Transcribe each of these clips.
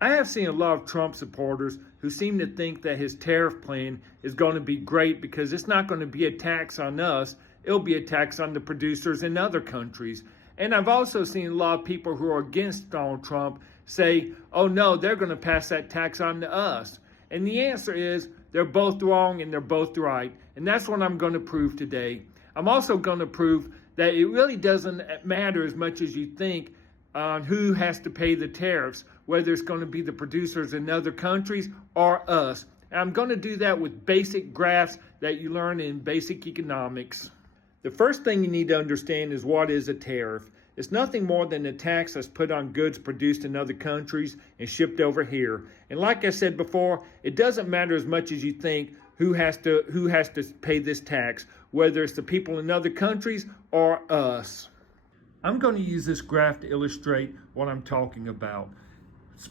I have seen a lot of Trump supporters who seem to think that his tariff plan is going to be great because it's not going to be a tax on us, it'll be a tax on the producers in other countries. And I've also seen a lot of people who are against Donald Trump say, oh no, they're going to pass that tax on to us. And the answer is they're both wrong and they're both right. And that's what I'm going to prove today. I'm also going to prove that it really doesn't matter as much as you think on who has to pay the tariffs, whether it's going to be the producers in other countries or us. And I'm going to do that with basic graphs that you learn in basic economics. The first thing you need to understand is what is a tariff. It's nothing more than a tax that's put on goods produced in other countries and shipped over here. And like I said before, it doesn't matter as much as you think who has to pay this tax, whether it's the people in other countries or us. I'm going to use this graph to illustrate what I'm talking about.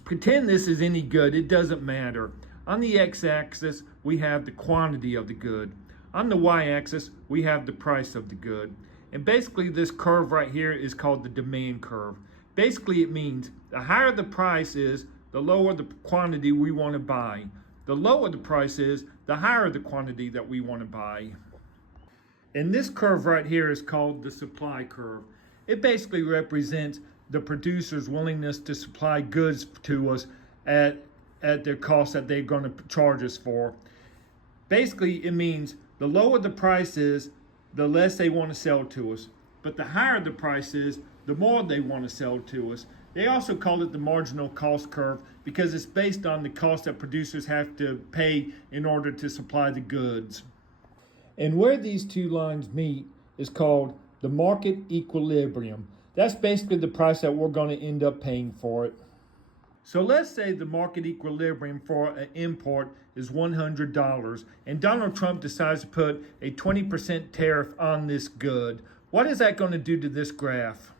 Pretend this is any good, it doesn't matter. On the x-axis, we have the quantity of the good. On the y-axis, we have the price of the good. And basically this curve right here is called the demand curve. Basically it means the higher the price is, the lower the quantity we want to buy. The lower the price is, the higher the quantity that we want to buy. And this curve right here is called the supply curve. It basically represents the producer's willingness to supply goods to us at their cost that they're going to charge us for. Basically, it means the lower the price is, the less they want to sell to us. But the higher the price is, the more they want to sell to us. They also call it the marginal cost curve because it's based on the cost that producers have to pay in order to supply the goods. And where these two lines meet is called the market equilibrium. That's basically the price that we're going to end up paying for it. So let's say the market equilibrium for an import is $100 and Donald Trump decides to put a 20% tariff on this good. What is that going to do to this graph?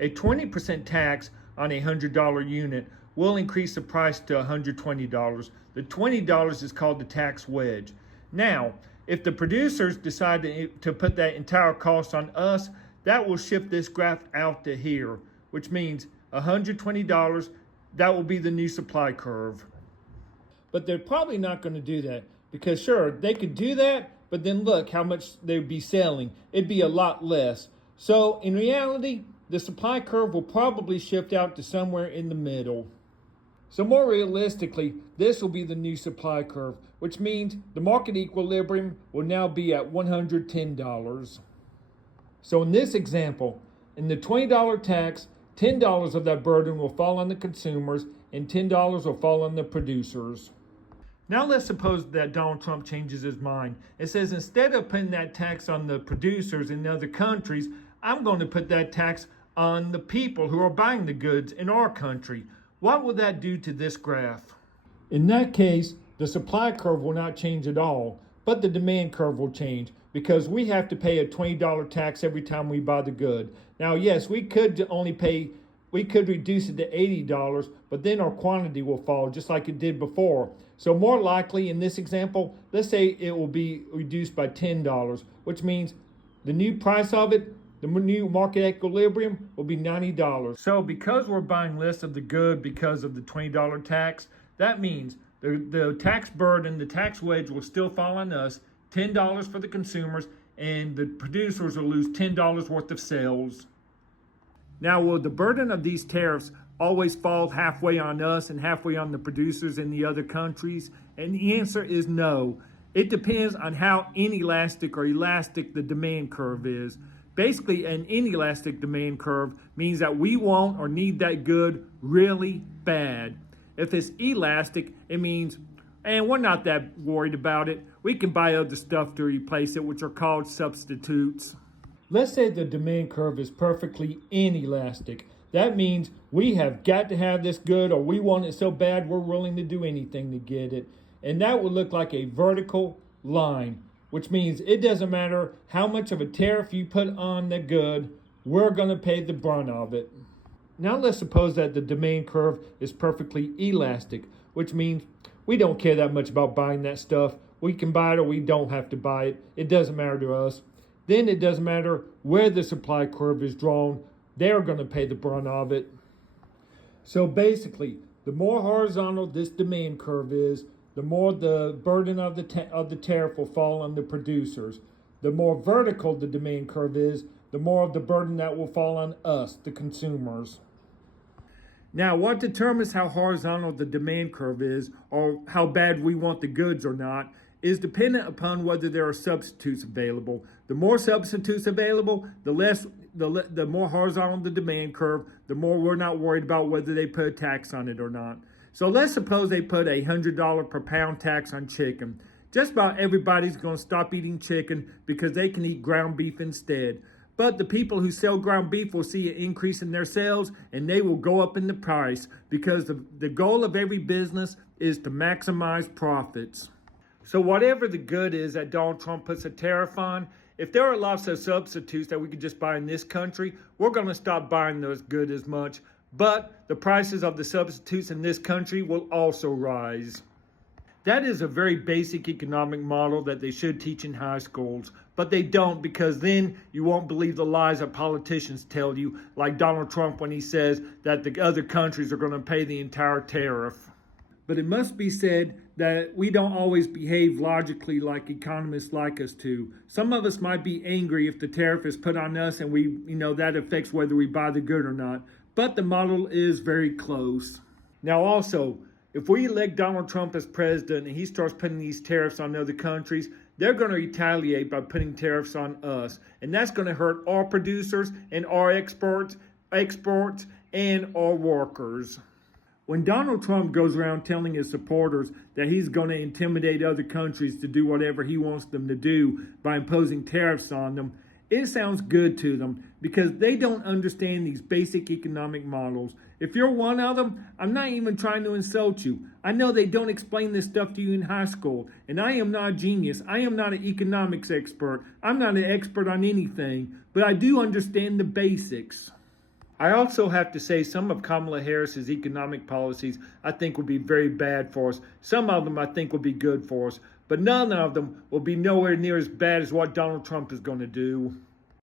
A 20% tax on a $100 unit will increase the price to $120. The $20 is called the tax wedge. Now, if the producers decide to put that entire cost on us, that will shift this graph out to here, which means $120, that will be the new supply curve. But they're probably not going to do that because sure, they could do that, but then look how much they'd be selling. It'd be a lot less. So in reality, the supply curve will probably shift out to somewhere in the middle. So more realistically, this will be the new supply curve, which means the market equilibrium will now be at $110. So in this example, in the $20 tax, $10 of that burden will fall on the consumers and $10 will fall on the producers. Now let's suppose that Donald Trump changes his mind. It says instead of putting that tax on the producers in other countries, I'm going to put that tax on the people who are buying the goods in our country. What will that do to this graph? In that case, the supply curve will not change at all, but the demand curve will change because we have to pay a $20 tax every time we buy the good. Now, yes, we could reduce it to $80, but then our quantity will fall just like it did before. So more likely in this example, let's say it will be reduced by $10, which means the new price of it, the new market equilibrium will be $90. So because we're buying less of the good because of the $20 tax, that means the tax burden, the tax wedge will still fall on us, $10 for the consumers, and the producers will lose $10 worth of sales. Now, will the burden of these tariffs always fall halfway on us and halfway on the producers in the other countries? And the answer is no. It depends on how inelastic or elastic the demand curve is. Basically, an inelastic demand curve means that we want or need that good really bad. If it's elastic, it means, and we're not that worried about it. We can buy other stuff to replace it, which are called substitutes. Let's say the demand curve is perfectly inelastic. That means we have got to have this good or we want it so bad we're willing to do anything to get it. And that would look like a vertical line, which means it doesn't matter how much of a tariff you put on the good, we're going to pay the brunt of it. Now let's suppose that the demand curve is perfectly elastic, which means we don't care that much about buying that stuff. We can buy it or we don't have to buy it. It doesn't matter to us. Then it doesn't matter where the supply curve is drawn. They're going to pay the brunt of it. So basically, The more horizontal this demand curve is, the more the burden of the tariff will fall on the producers. The more vertical the demand curve is, the more of the burden that will fall on us, the consumers. Now, what determines how horizontal the demand curve is, or how bad we want the goods or not, is dependent upon whether there are substitutes available. The more substitutes available, the more horizontal the demand curve, the more we're not worried about whether they put a tax on it or not. So let's suppose they put a $100 per pound tax on chicken. Just about everybody's going to stop eating chicken because they can eat ground beef instead. But the people who sell ground beef will see an increase in their sales, and they will go up in the price because the goal of every business is to maximize profits. So whatever the good is that Donald Trump puts a tariff on, if there are lots of substitutes that we could just buy in this country, we're going to stop buying those goods as much. But the prices of the substitutes in this country will also rise. That is a very basic economic model that they should teach in high schools, but they don't, because then you won't believe the lies that politicians tell you, like Donald Trump when he says that the other countries are going to pay the entire tariff. But it must be said that we don't always behave logically like economists like us to. Some of us might be angry if the tariff is put on us and that affects whether we buy the good or not. But the model is very close. Now also, if we elect Donald Trump as president and he starts putting these tariffs on other countries, they're going to retaliate by putting tariffs on us. And that's going to hurt our producers and our exports and our workers. When Donald Trump goes around telling his supporters that he's going to intimidate other countries to do whatever he wants them to do by imposing tariffs on them, it sounds good to them because they don't understand these basic economic models. If you're one of them, I'm not even trying to insult you. I know they don't explain this stuff to you in high school, and I am not a genius. I am not an economics expert. I'm not an expert on anything, but I do understand the basics. I also have to say some of Kamala Harris's economic policies I think will be very bad for us. Some of them I think will be good for us, but none of them will be nowhere near as bad as what Donald Trump is going to do.